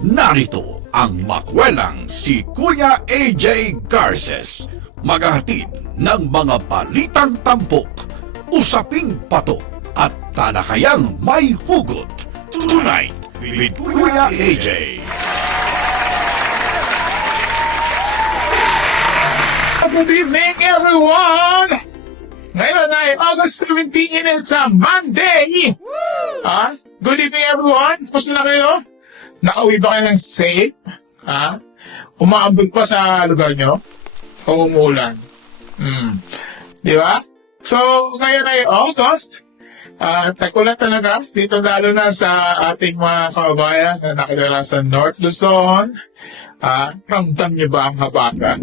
Narito ang makwelang si Kuya AJ Garces, maghahatid ng mga balitang tampok, usaping patok at talakayang may hugot. Tonight with Kuya AJ. Good evening, everyone! Ngayon ay August 17, it's a Monday! Good evening, everyone! Kumusta na kayo? Nakauwi ba kayo ng safe? Umaambon pa sa lugar nyo? O umuulan? Di ba? So, ngayon ay August. Tagulan talaga. Dito lalo na sa ating mga kababayan na nakilala sa North Luzon. Ramdam nyo ba ang habagat?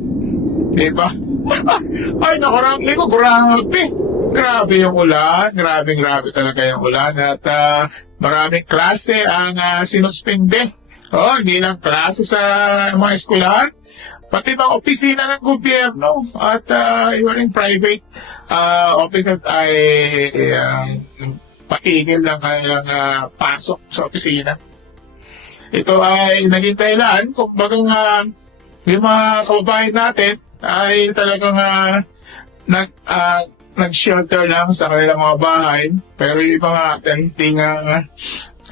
Diba? Ay, nakarami ko, grabe. Grabe yung ulan. Grabe talaga yung ulan. At maraming klase ang sinuspinde. Hindi lang klase sa mga eskwelahan. Pati mga opisina ng gobyerno at yung private office ay patigil lang kanilang pasok sa opisina. Ito ay naging dahilan kung bagang yung mga kababayan natin ay talagang nag-shelter lang sa kanilang mga bahay. Pero yung iba nga,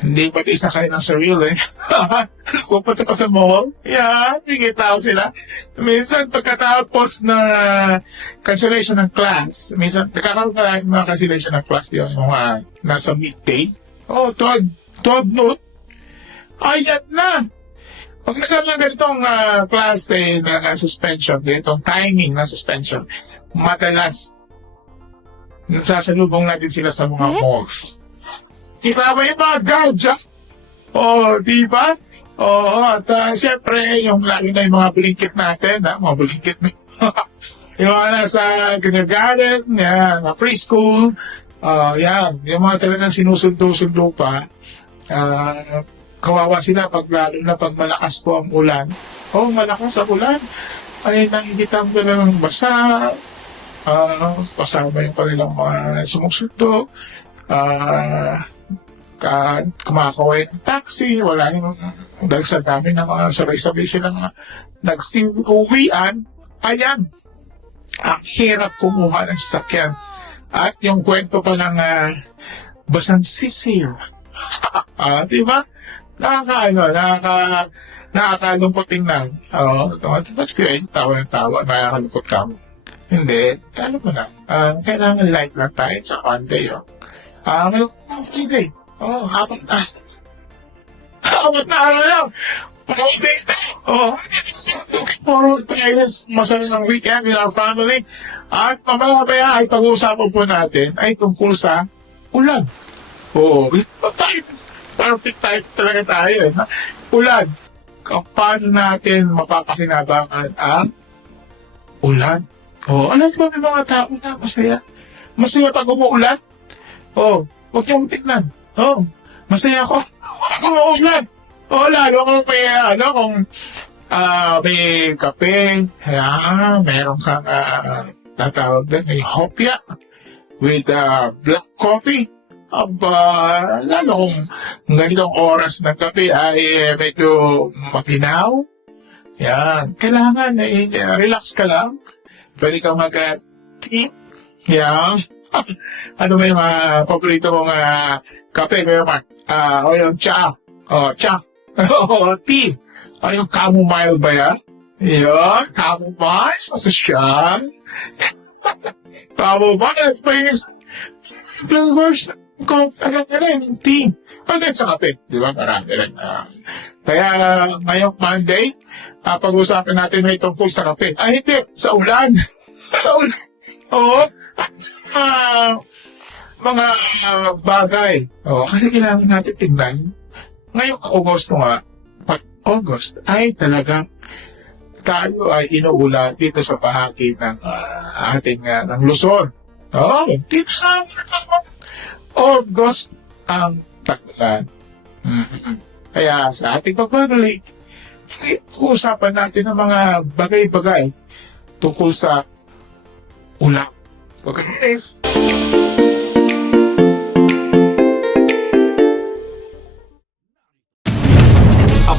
hindi pati sakay ng sarili. Pupunta ka sa mall, bigitaw sila. Minsan, pagkatapos na cancellation ng class, minsan, nakakaroon ka ng mga cancellation ng class, yung mga nasa midday. 12 noon. Ayan na! Pag nagkaroon ng ganitong klase ng suspension, ganitong timing ng suspension, madalas nasasalubong natin sila sa mga malls. Kasama yung mga gadget. Di ba? At siyempre, yung lalo na yung mga blinkit natin, mga blinkit na yung mga nasa kindergarten, preschool, yung mga talagang sinusundo-sundo pa, kawawa sila lalo na pag malakas po ang ulan. Malakas ang ulan. Ay nakikita mo talagang basa. Kasama yung kanilang mga sumusundo. Kumakaway ng taxi. Wala yung dagsa namin na mga sabay-sabay silang nagsinuwian. Ayan. Ang hirap kumuha ng sasakyan. At yung kwento pa ng basang sisiyo. Diba? Nakakalungkot tingnan. Ba't kaya tawa ng tawa, nakakalungkot ka mo? Hindi, alam mo na, kailangan light lang tayo sa Monday. Ngayon, Friday. Apat na araw lang. Friday. Looking forward to masarap ng weekend with our family. At mamaya ay pag-uusapan po natin ay tungkol sa ulan. Perfect type talaga tayo. Ulan. Paano natin mapapakinabangan ang ulan? Alam mo ba may mga tao na masaya? Masaya pag umuulan? Huwag niyong tignan. Masaya ako. Umuulan. Lalo kung may, kung may kape, meron kang tatawag din, may hopya with black coffee. Lalo kung ganitong oras ng gabi ay medyo maginaw. Kailangan relax ka lang. Pwede kang mag-tea. Ano ba yung paborito mong kape? Yung cha. Cha. Tea. Yung chamomile ba yan? Chamomile. Masasyal. Chamomile. Flavors yung tea. Sa kape. Di ba? Marami rin. Kaya ngayong Monday, pag-usapan natin na tungkol sa kape. Hindi. Sa ulan. Sa ulan. Mga bagay. Kasi kailangan natin tingnan. Ngayong Agosto nga, pag August, ay talagang tayo ay inuulan dito sa bahagi ng ating ng Luzon. Dito sa August ang tag-ulan. Kaya sa ating pagbabalik, usapan natin ang mga bagay-bagay tungkol sa ulan.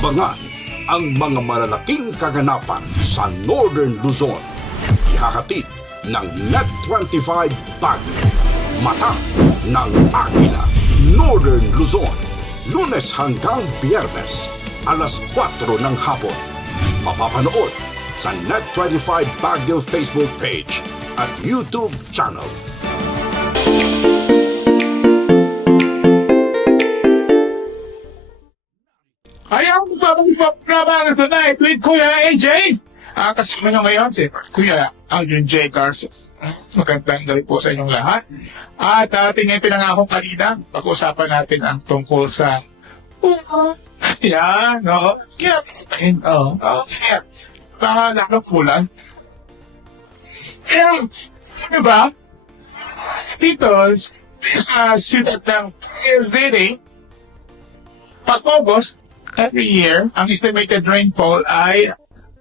Abangan ang mga malalaking kaganapan sa Northern Luzon. Ihahatid ng Net25 Baguio. Mata ng Agila. Northern Luzon. Lunes hanggang Biyernes, alas 4 ng hapon. Mapapanood sa Net25 Baguio Facebook page at YouTube channel. Ayaw mo ba magpaprabangan tonight with Kuya AJ? Kasama nyo ngayon si Kuya Aldrin J. Garza. Magandang gabi po sa inyong lahat. At ating pinangako kanina, pag-usapan natin ang tungkol sa yan, no? Kaya, kaya, baka nakapulan. Kaya, diba? Dito, sa sulat ng PSDD, pag-August, every year, ang estimated rainfall ay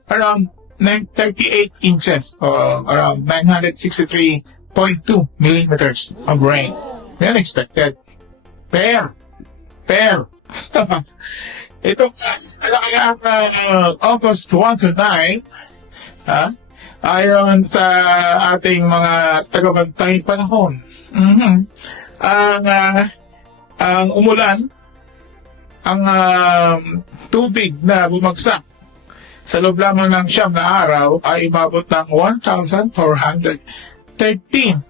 around 38 inches or around 963.2 millimeters of rain. Yan expected. Per. Ito, kaya August 1 to 9, ayon sa ating mga tagabantay panahon, ang umulan, ang tubig na bumagsak sa loob lamang ng 9 na araw ay umabot ng 1,413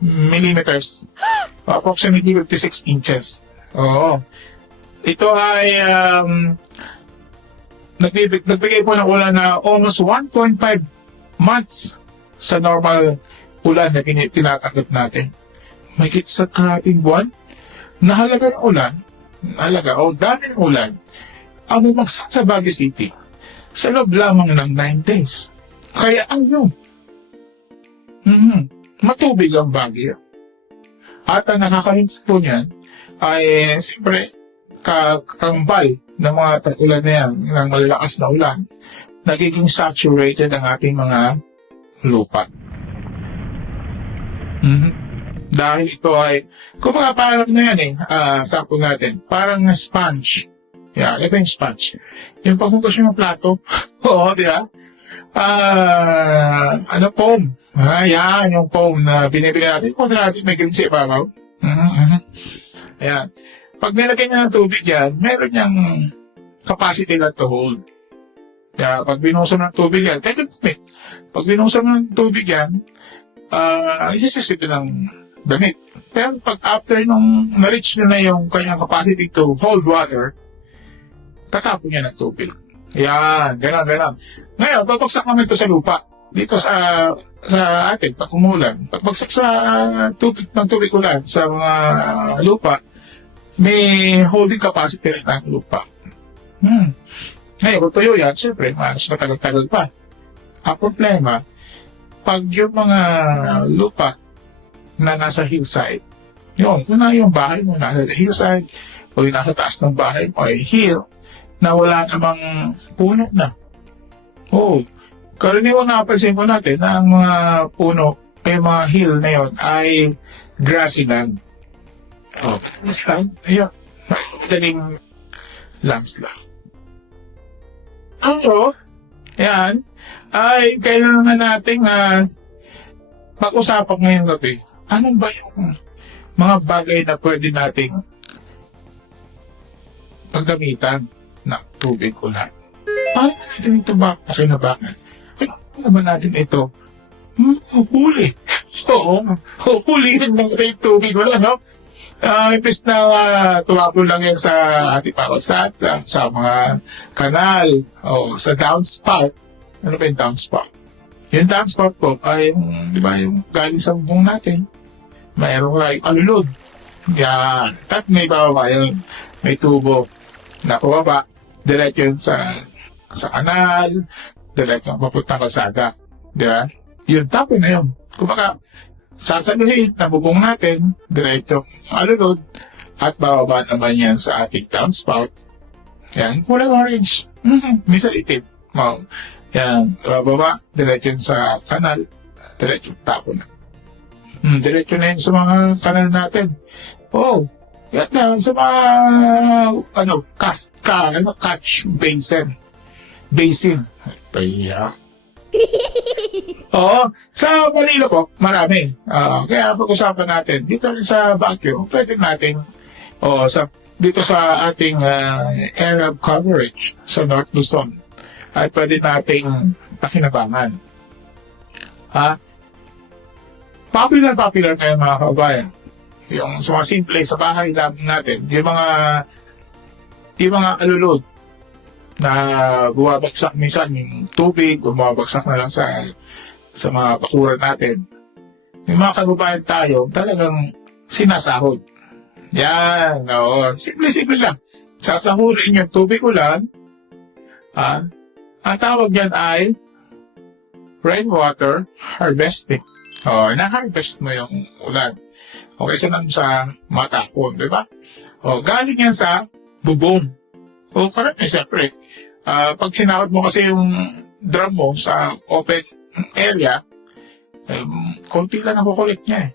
millimeters. Approximately 56 inches. Oo. Ito ay nagbigay po ng ulan na almost 1.5 months sa normal ulan na tinatanggap natin. May sa karating buwan na halaga ng ulan, dami ng ulan, ang bumagsak sa Baguio City sa loob lamang ng 9 days. Kaya matubig ang Baguio. At ang nakakalungkot po niyan ay siyempre kakambal ng mga tag-ulan na yan, ng malalakas na ulan, nagiging saturated ang ating mga lupa. Dahil ito ay, kumbaga parang na yan sapo natin, parang sponge. Yeah, ito yung sponge. Yung paghugas ng plato, oo, di ba? Foam. Yan, yung foam na binibili natin. Kung natin may green sa ibabaw. Ayan. Pag nilagay niya ng tubig yan, meron niyang capacity lang to hold. Kaya pag binusog ng tubig yan, take it with me. Pag binusog ng tubig yan, isisip ng damit. Pero pag after nung na-reach na yung kanyang capacity to hold water, tatapon niya ng tubig. Yan, gano'n. Ngayon, pagbagsak naman ito sa lupa, dito sa atin, pag umulan, pagbagsak sa tubig ulan sa mga lupa, may holding capacity rin ang lupa. Ngayon, kung tuyo yan, siyempre, mas matagal-tagal pa. Ang problema, pag yung mga lupa na nasa hillside, kung na yung bahay mo nasa hillside, o yung nasa taas ng bahay mo ay hill, na wala namang puno na. Karaniwang napansin po natin na ang mga puno ay mga hill na yun ay grassy land. Ayun. Madaling landscape. Yan, ay kailangan nating pag-usapan ngayong gabi. Ano ba yung mga bagay na pwede nating paggamitan ng tubig ulan? Paano natin ito ba pakinabangan? Paano ba natin ito huli? Hulihin ng tubig ulan, no? Imbes na tuwaplo lang yan sa ating parosat, sa mga kanal, o sa downspout. Ano ba yung downspout? Yung downspout po ay, di ba, yung galing sa bubong natin. Mayroon kayo alulod. Yan. At may bababa yun. May tubo na pababa. Diretso yun sa kanal. Diretso yung papuntang kalsada. Di ba? Yun, tapon na yun. Kumbaga, sasaluhin na bubong natin, diretso alulod, at bababa naman yan sa ating downspout. Yan, kulay orange. Minsan itim. Yan, bababa, diretso yun sa kanal, diretso tapo na. Diretso na yun sa mga kanal natin. Yan na, sa mga, catch basin. Kaya. Oo, sa Manila po, marami. Kaya pag-usapan natin, dito rin sa Baguio, pwede natin, dito sa ating Arab coverage sa North Luzon, ay pwede nating pakinabangan. Popular ngayon mga kabayan. Yung sa mga simple sa bahay lang natin, yung mga alulod na bumabagsak minsan yung tubig, bumabagsak na lang sa mga bakuran natin. Yung mga kababayan tayo, talagang sinasahod. Yan, oo. Simple lang. Sasahurin yung tubig ulan. Ang tawag yan ay rainwater harvesting. Na-harvest mo yung ulan. Kaysa lang sa matapon, di ba? Galing yan sa bubong. Karami, siyempre. Pag sinahod mo kasi yung drum mo sa open area, konti lang ang kukulit niya.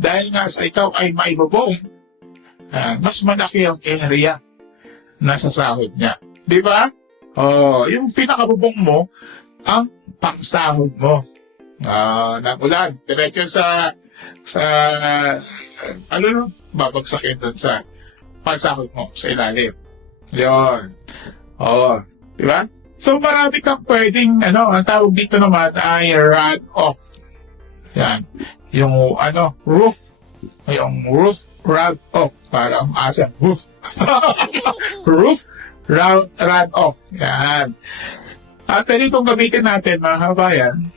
Dahil nga sa ikaw ay may bubong, mas malaki ang area na sasahod niya. Di ba? Yung pinakabubong mo, ang pangsahod mo. Ng ulan. Diretso babagsakin doon sa pangsahod mo sa ilalim. Yun. Di ba? So, marami kang pwedeng, ang tawag dito naman ay run-off. Yan. Yung, roof. Yung roof run-off. Parang asa. Roof. Roof run-off. Yan. At pwede itong gamitin natin, mga kabayan,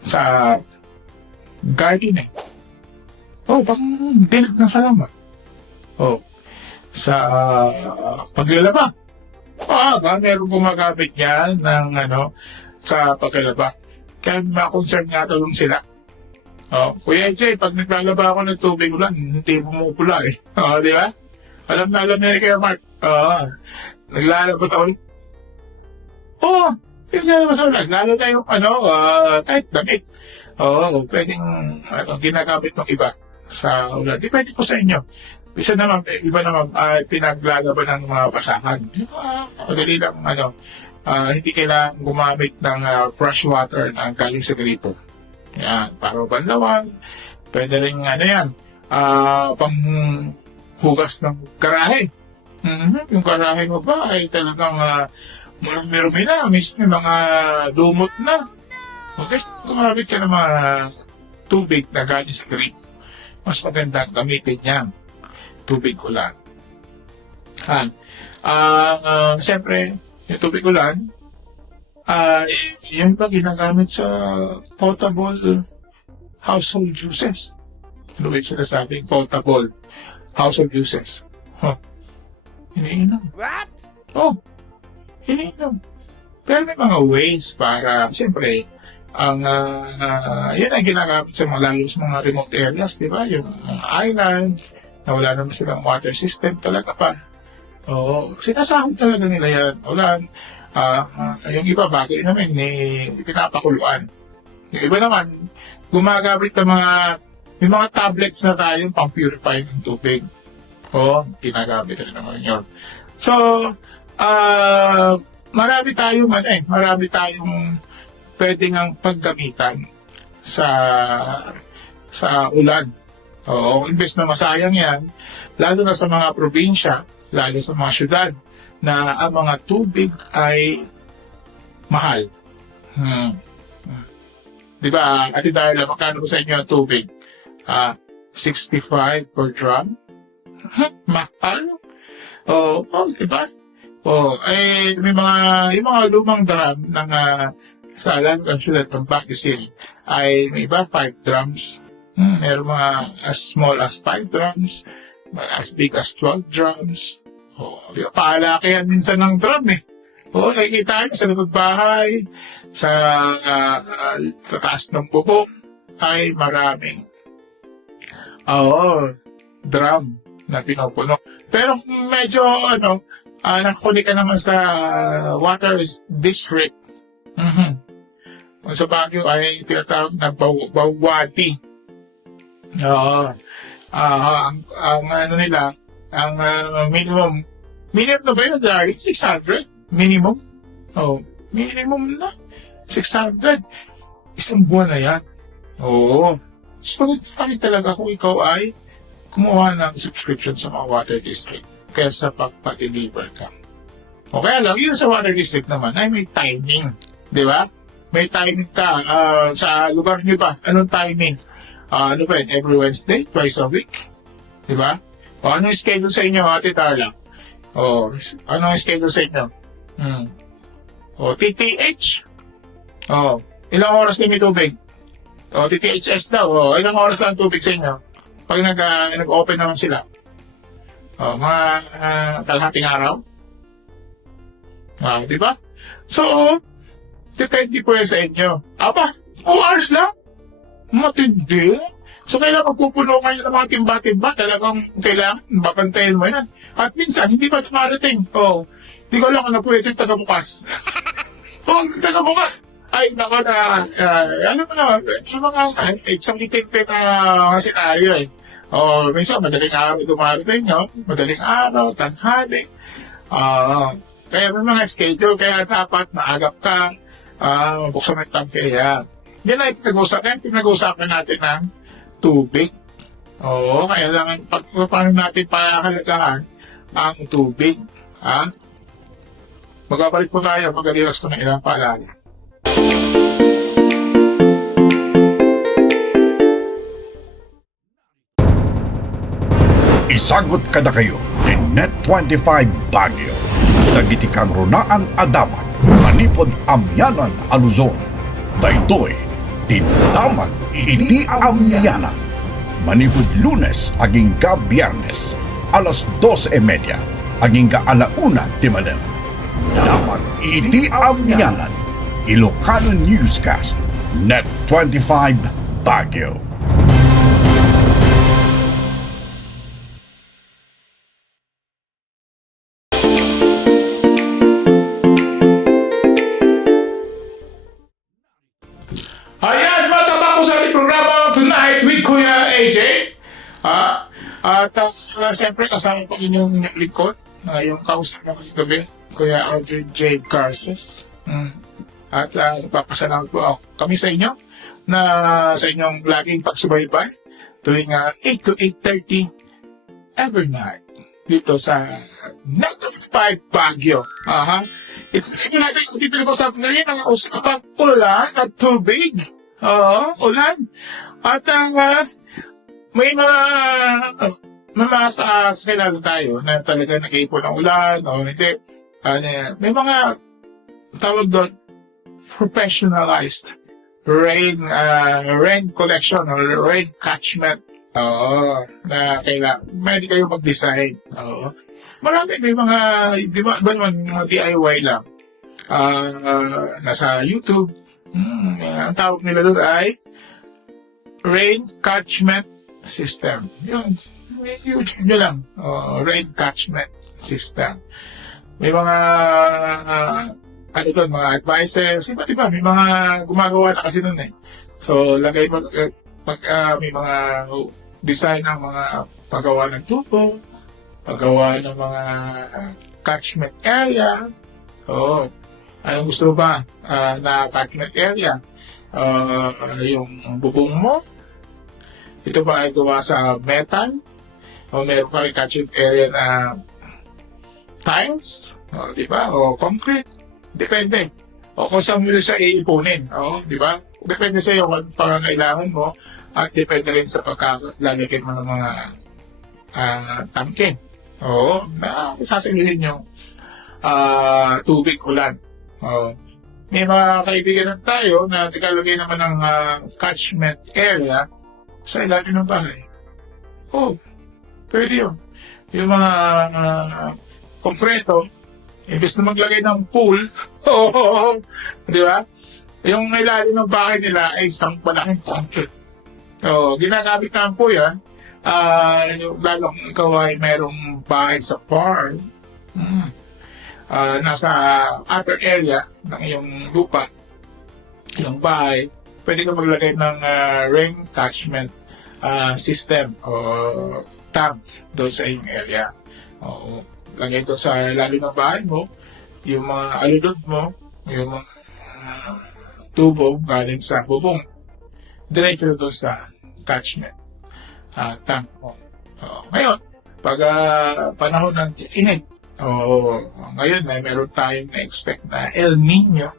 sa gardening. Pang dilag ng halaman. Sa paglalaba. Meron gumagamit yan ng sa paglalaba. Kaya ma-concern nga talong sila. Kuya EJ, pag naglalaba ako ng tubig ulan, hindi pumupula eh. Di ba? Alam na ni Kuya Mark. Naglalaba taon. Yung lalo na yung kahit damit. Pwedeng ginagamit ng iba sa ulan. Depende po sa inyo. Iba naman pinaglalaban ng mga basahan. Madali lang, hindi kailangan gumamit ng fresh water na galing sa gripo. Yan, para banlawan. Pwede rin pang hugas ng garahe. Yung garahe mo ba ay talagang marumi na, mismo yung mga lumot na. Gumamit ka ng mga tubig na galing sa gripo. Mas magandang gamitin yan. Tubig ulan. Siyempre, yung tubig ulan, yung ba ginagamit sa potable household uses. Ano yung sinasabing potable household uses? Iniinom. What? Iniinom. Pero may mga ways para, siyempre, yun ang ginagamit sa lalo sa mga remote areas, di ba? Yung mga island, na wala naman silang water system talaga pa. Sinasahod talaga nila yan. Ulan. Yung iba bagay naman pinapakuluan. Yung iba naman, gumagamit ng yung mga tablets na tayo pang purify ng tubig. Ginagamit rin naman yun. So, marami tayong pwedeng ang paggamitan sa ulan. Imbes na masayang yan, lalo na sa mga probinsya, lalo sa mga syudad, na ang mga tubig ay mahal. Diba, Ate Darla, magkano sa inyo ang tubig? 65 per drum? Mahal? Diba? Yung mga lumang drum ng sa lalo ng syudad ng Baguio City ay may iba 5 drums. Meron mga as small as 5 drums, as big as 12 drums. Paalaki yan minsan ng drum eh. Nakikita nyo sa likod bahay, sa taas ng bubong, ay maraming drum na pinupuno. Pero medyo nakakunik ka naman sa water district. Sa Baguio ay tinatawag na Bawati. ang ano nila, ang minimum na ba yun, Dari? 600? Minimum? Oh, minimum na. 600. Isang buwan na yan. Oo. So, pagkakali talaga kung ikaw ay kumuha ng subscription sa mga water district kaysa pagpa-deliver ka. O kaya lang, yun sa water district naman ay may timing. Di ba? May timing ka. Sa lugar nyo ba? Anong timing? Ano ba yun? Every Wednesday? Twice a week? Di ba? O ano yung schedule sa inyo, Ate Tarla? O ano yung schedule sa inyo? O TTH? O ilang oras din may tubig? O TTHS daw. O ilang oras lang tubig sa inyo? Pag nag-open naman sila. O mga kalahating araw? Di ba? So, depende po yan sa inyo. Aba, 2 hours lang? Matindi. So, kailangan magpupuno kayo ng mga timba-timba. Talagang kailangan babantayan mo yan. At minsan, hindi pa tumarating. Hindi ko alam ano po ito yung tagabukas. Tagabukas. Ay, nako na, ano mo na, yung mga isang itintin na senaryo eh. Minsan, madaling araw tumarating, madaling araw, tanghali. Kaya may mga schedule, kaya dapat maagap ka, buksan mo yung tangke yan. Yan ay pinag-usapan natin ng tubig. Kaya lang, paano natin pahalagahan ang tubig. Magkabalik po tayo, magaliras ko ng ilang paalala. Isagot kada kayo ni Net25 Baguio. Tagitikang runaan adaman, manipod amyanan aluzon. Daytoy, tindaman iti amyanan. Manipod Lunes aging ka Biyernes, alas 12:30, aging ka alauna timanan. Daman iti amyanan. Ilocano Newscast, Net25 Baguio. Ayan, mataba ko sa ating programa tonight with Kuya AJ. Siyempre kasama po inyong lingkod, yung kausap na kayo gabi, Kuya Audrey J. Garces. At papasalamat po kami sa inyo na sa inyong laging pagsubaybay tuwing 8 to 8:30 every night dito sa Net5 Baguio. Ito natin yung pinag-usapan ngayon ang usapang ulan at tubig. Ulan. At may mga kakilala tayo na talaga nag-iipon ng ulan o hindi. May mga tawag doon professionalized rain collection or rain catchment. Na kailangan, pwede kayo mag-design. Marami, may mga, di ba naman, mga DIY lang. Nasa YouTube, ang tawag nila doon ay rain catchment system. Yun, YouTube nyo lang. Rain catchment system. May mga, ano doon, mga advices, iba't iba, may mga gumagawa na kasi doon eh. So, lagay mo, may mga design ng mga paggawa ng tubo, paggawa ng mga catchment area. Anong gusto ba na catchment area? Yung bubong mo, ito ba ay gawa sa metal? O meron ka rin catchment area na tiles? Diba? O concrete? Depende. O kung saan mo siya iipunin. Diba? Depende sa iyo kung pangangailangan mo at depende rin sa pagkalalagay mo ng mga tangke. Na sasabihin yung tubig ulan. May mga kaibigan tayo na nakalagay naman ng catchment area sa ilalim ng bahay. Pwede yun. Yung mga konkreto, imbes na maglagay ng pool, di ba? Yung ilalim ng bahay nila ay isang malaking concrete. Ginagamit naman po yan. Lalo kung ikaw ay mayroong bahay sa farm, nasa upper area ng iyong lupa, iyong bahay, pwede ka maglagay ng rain catchment system o tank doon sa iyong area. O, lagay ito sa lalim ng bahay mo, yung mga alulod mo, yung mga tubo galing sa bubong, diretso doon sa attachment tank mo. Ngayon, pag panahon ng init, ngayon ay meron tayong na-expect na El Nino.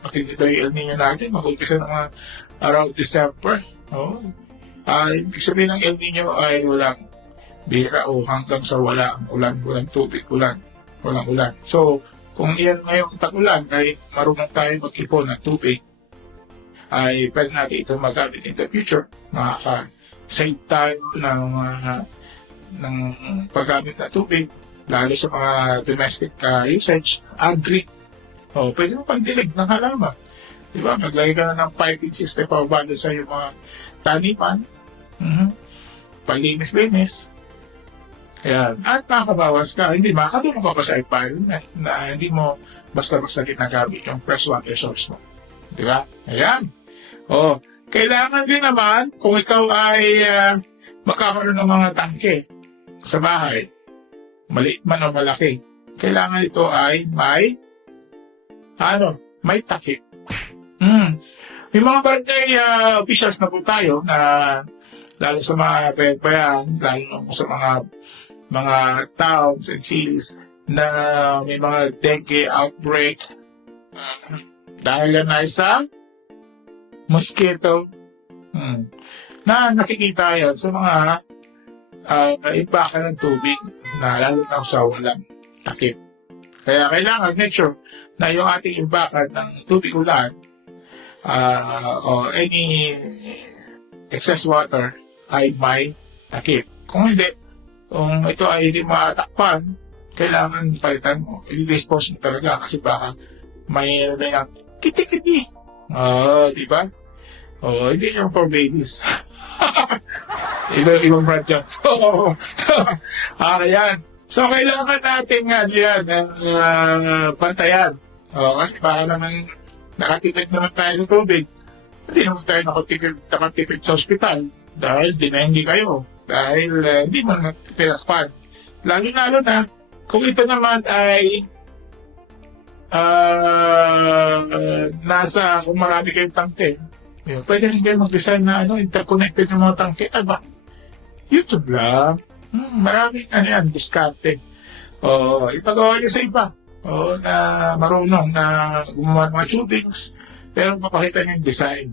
Pakikita yung El Nino natin, mag-umpisa ng mga around December. Ibig sabihin ng El Nino ay walang bira o hanggang sa wala ang ulan, walang tubig, walang ulan. So, kung iyan ngayong tag-ulan ay marunong tayo mag-ipon ng tubig, ay pwede natin ito magamit in the future. Makaka-save tayo ng paggamit ng tubig, lalo sa mga domestic usage, agri. Pwede mo pandilig ng halaman. Diba? Maglagay ka na ng piping system pababa sa iyong mga taniman. Palinis-linis. Ayan. At nakakabawas ka. Hindi, makakatulong ka pa sa environment na hindi mo basta-basta ginagamit yung freshwater source mo. Diba? Ayan. Kailangan din naman, kung ikaw ay magkakaroon ng mga tangke sa bahay, maliit man o malaki, kailangan ito ay may takip. May mga barangay officials na po tayo na lalo sa mga bayan, lalo sa mga towns and cities na may mga dengue outbreak dahil yan ay sa mosquito. Na nakikita yan sa mga ibakan ng tubig na lalo na sa walang takip. Kaya kailangan make sure na yung ating ibakan ng tubig ulan o any excess water ay may takip. Kung hindi, kung ito ay hindi matakpan, kailangan palitan mo. I-dispose mo talaga kasi baka may yung kiti-kiti. Diba? Hindi yung for babies. Ibang brand yan. Ayan. So, kailangan natin nga diyan pantayan. Kasi baka naman nakatipid naman tayo sa tubig. Hindi naman tayo nakatipid sa ospital dahil dinahinggi kayo. Dahil hindi mo pinakpan. Lalo na, kung ito naman ay kung marami kayong tangke, pwede rin kayo mag-design na interconnected ng mga tangke. YouTube lang. Maraming diskarte. Ipagawa nyo sa iba. Na marunong na gumawa ng mga tubings, pero mapakita nyo yung design.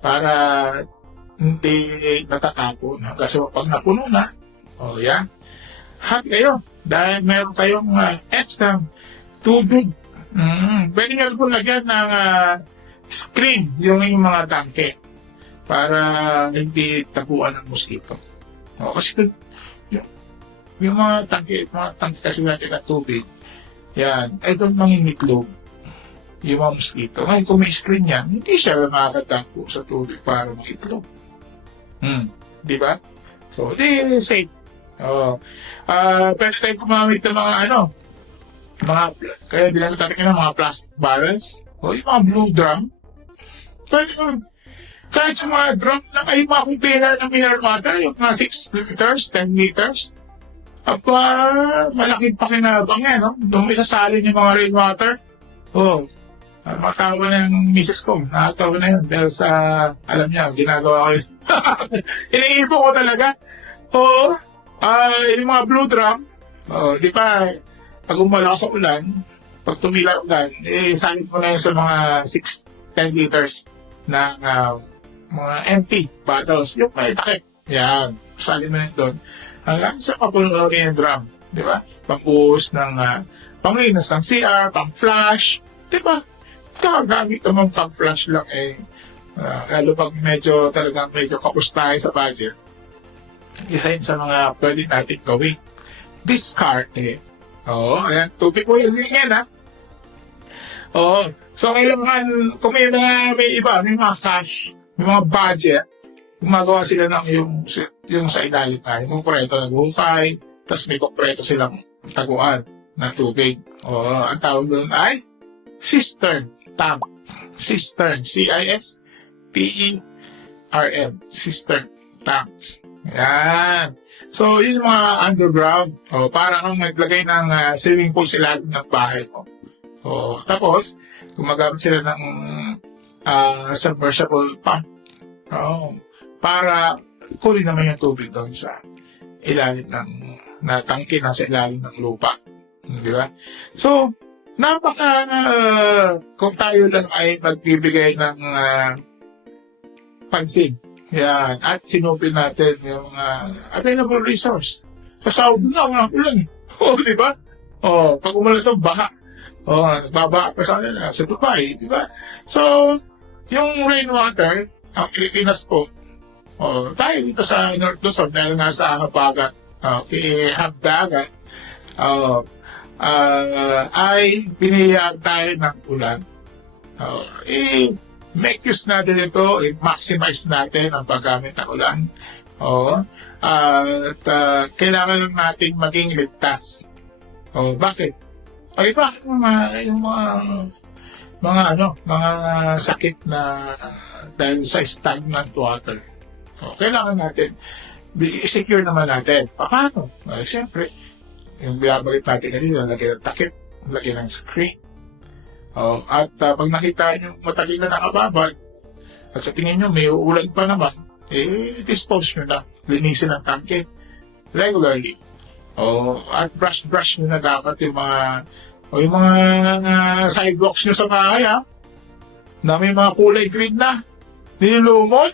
Para hindi natatapon. Kasi pag napuno na, yan. Happy kayo. Dahil meron kayong extra tubig. Pwede nyo po lagyan ng screen yung mga tangke para hindi taguan ng mosquito. Kasi yung mga tangke kasi natin na tubig, yan, ay doon mangingitlog yung mga mosquito. Ngayon, kung may screen yan, hindi siya makakatago sa tubig para makitlog. Di ba? So, di safe. Pwede tayo gumamit ng kaya bilang natin ng mga plastic barrels o yung mga blue drum. Pwede yun. Kahit sa mga drum yung mga container ng mineral water, yung mga 6 liters, 10 liters, malaking pakinabang yan, no? Doon isasalin yung mga rainwater. Matawa na yung misis ko. Nakatawa na yun dahil sa, alam niya, ginagawa ko yun. Iniipo ko talaga. Yung mga blue drum, di ba, pag umalakas sa ulan, pag tumila ulan, salit mo na yun sa mga 10 liters na mga empty bottles. Yung may takip. Yan. Salit mo na yun doon. Hanggang sa papuno rin yung drum. Di ba? Pang-uus ng panglinas ng CR, pang-flush. Di ba? Kakagamit naman pang-flush lang lalo pag medyo kapos tayo sa budget. Isa yun sa mga pwede natin gawin. Discarte. Ayan. Tubig ko yun yan, So, kailangan, kung may iba, may mga cash, may mga budget, gumagawa sila ng yung sa ilalim na, yung kumpleto naghukay, tapos may kumpleto silang taguan na tubig. Ang tawag doon ay cistern tank. Cistern. C-I-S-T-E-R-N. RM, sister tanks. Yan. So, yun yung mga underground. O, para kang maglagay ng swimming pool sa ilalim ng bahay mo. O, tapos, gumagamit sila ng submersible pump. O, para kunin naman yung tubig doon sa ilalim ng tangke na sa ilalim ng lupa. Di ba? So, kung tayo lang ay magbibigay ng pansin, yan, at sinupin natin yung available resource. Sa Saudi na, walang ulan. O, di ba? O, pag umulan ito, baha. O, nagbabaha pa sa nila sa Dubai, di ba? So, yung rainwater, ang Pilipinas po, tayo dito sa North Luzon, dahil nasa habagat, habdagat, ay biniyaan tayo ng ulan. Make use natin ito, maximize natin ang paggamit ng ulan. At kailangan natin maging ligtas. Bakit? Bakit yung mga sakit na dahil sa stagnant water. Kailangan natin i-secure naman natin. Paano? Siyempre, yung binabagay natin kanina, lagyan ng takip, lagyan ng screen. At pag nakita nyo matagal na nakababad, at sa tingin nyo may uulan pa naman, dispose nyo na, linisin ang tangke regularly. At brush nyo na dapat yung mga sidewalks nyo sa bahay, na may mga kulay green na, nilulumot,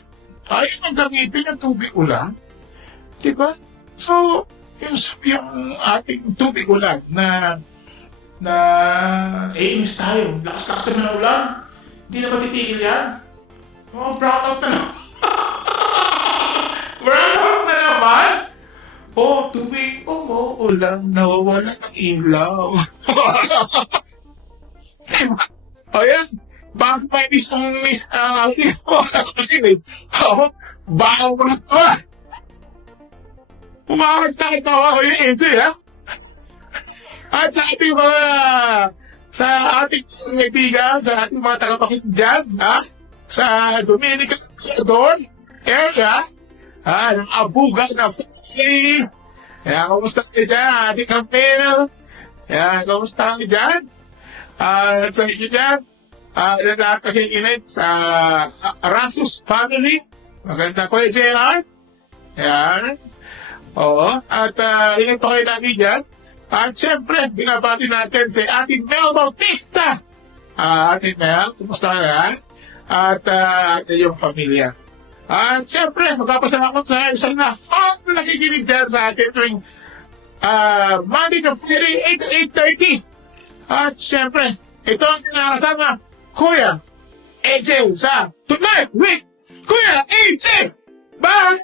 ay ang gamitin yung tubig ulan. Diba? So, yung ating tubig ulan na iinis tayo. Lakas-lakas na ulan. Hindi na matitigil yan. Brown out na naman. Brown out na naman. Tubig. Ulan. Nawawala ng ilaw. Ayan. Bakit may isang baka mo na ito. Umakagtakitawa ko yung AJ, ha? At sa ating kaibigan, sa ating mga tagapakit dyan, sa Dominican area, ng Abuga na family. Kamusta kayo dyan, ating Campbell? Kamusta kayo dyan? At sa inyo dyan, nagkakakikinig sa Rasus family. Maganda ko yung JR. At ingat po kayo lagi dyan. At siyempre, binabati natin si Ate Mel Bautista. Ate Mel, kumusta ka na? At yung pamilya. At siyempre, magpapasalamat sa isang na nakikinig dyan sa atin tuwing Monday to Friday, 8 to 8:30. At siyempre, ito ang nakasama, Kuya AJ sa Tonight with Kuya AJ. Bye!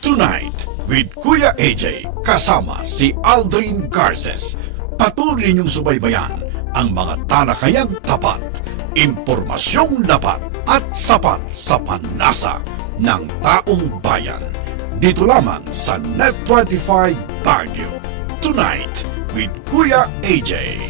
Tonight with Kuya AJ kasama si Aldrin Garces. Patuloy niyong subaybayan ang mga talakayang tapat, impormasyong lapat at sapat sa panlasa ng taong bayan. Dito lamang sa Net25 Baguio. Tonight with Kuya AJ.